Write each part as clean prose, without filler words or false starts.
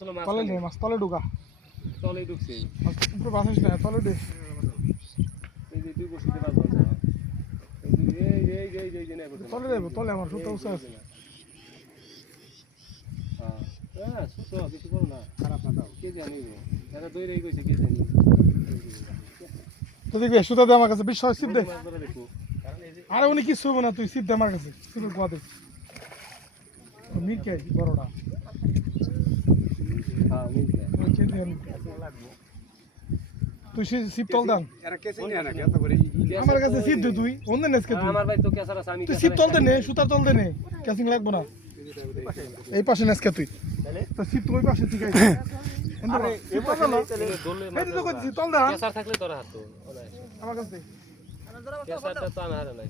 তলে নে মাছ তলে ঢুকা তলেই ঢুকছে উপরে বাসিস না তলে ঢুক এই যে দুই বসিতে বাজবা তলে যাবো তলে আমার সুতা উঁচা আছে হ্যাঁ সুতো কিছু করো না খারাপ না দাও কে জানি এরা দৌড়ে গেছে কে জানি তো দেখবি সুতা দে আমার কাছে বিশ্বাস সিপ দে আরে উনি কিছু হবে না তুই সিপ দে আমার কাছে সিপের গোয়া দে মিরকে বড়টা হ্যাঁ মিলবে তুই সিপ তল দান এরা কেসে নিয়ে না কত করে আমার কাছে সিপ দে তুই অন্য নেসকে তুই আমার ভাই তো কেসার আছে আমি তুই সিপ তল দে নে সুতা তল দে নে ক্যাসিং লাগবো না এই পাশে নেসকে তুই তো সিপ তুই ওই পাশে ঠিক আছে আরে এই পাশে না এই তো কইছি তল দে কেসার থাকলে তোর হাত তো আমার কাছে কেসারটা তো আনার নাই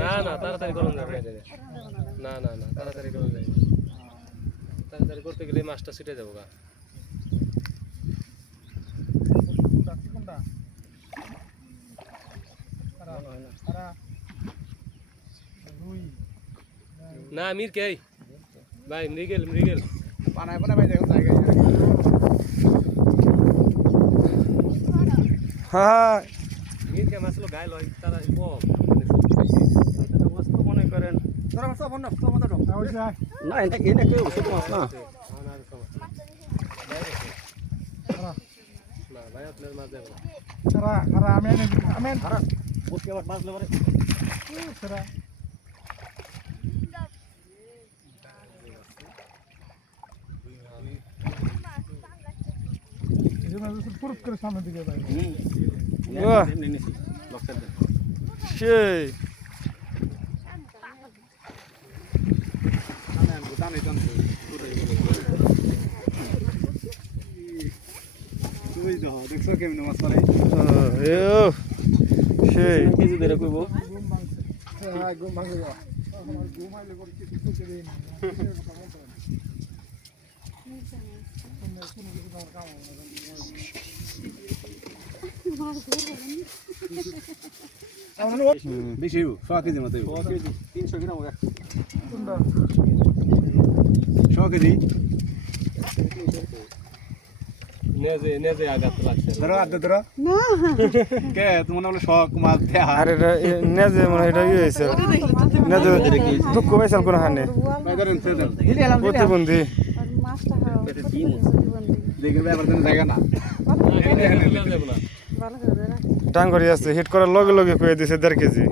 না না তাড়াতাড়ি করুন যাবে না না না তাড়াতাড়ি করুন যাবে তাড়াতাড়ি করতে গেলে মাছটা ছুটে যাবো গা না আমির কে ভাই মৃগেল মৃগেল বানায় বানায় দেখো জায়গা হ্যাঁ মৃগ কে মাছলো গায় লয় তারা কম বস্তু মনে করেন ধরো মাছ বন্ধ তো বন্ধ না এটা কেউ ছোট মাছ না না ভাই আপনার মাছ দেবো আমি ওকে আবার মাছ লবারে পুরুষ করে সামনের দিকে যাই সেই দেখছো কেমন মাছ পারে সেই কেজি ধরে কইব ঘুম ভাঙে আমার ঘুম আইলে করে কিছু করতে দেই না বেশি 100 কেজি মতো 300 গ্রাম 100 কেজি নেজে নেজে আঘাত লাগছে ধরো আদে ধরো না কে তোমার বলে শখ মাছ দেয়া আর এটা নেজে মানে এটা ই হয়েছে নেজে দুঃখ পাইছাল কোন হানে ভাই ধরেন সেদেন প্রতিবন্ধী দেখেন ব্যাপার দেন জায়গা না টাঙ্গরি আছে হিট করার লগে লগে কয়ে দিছে 1.5 কেজি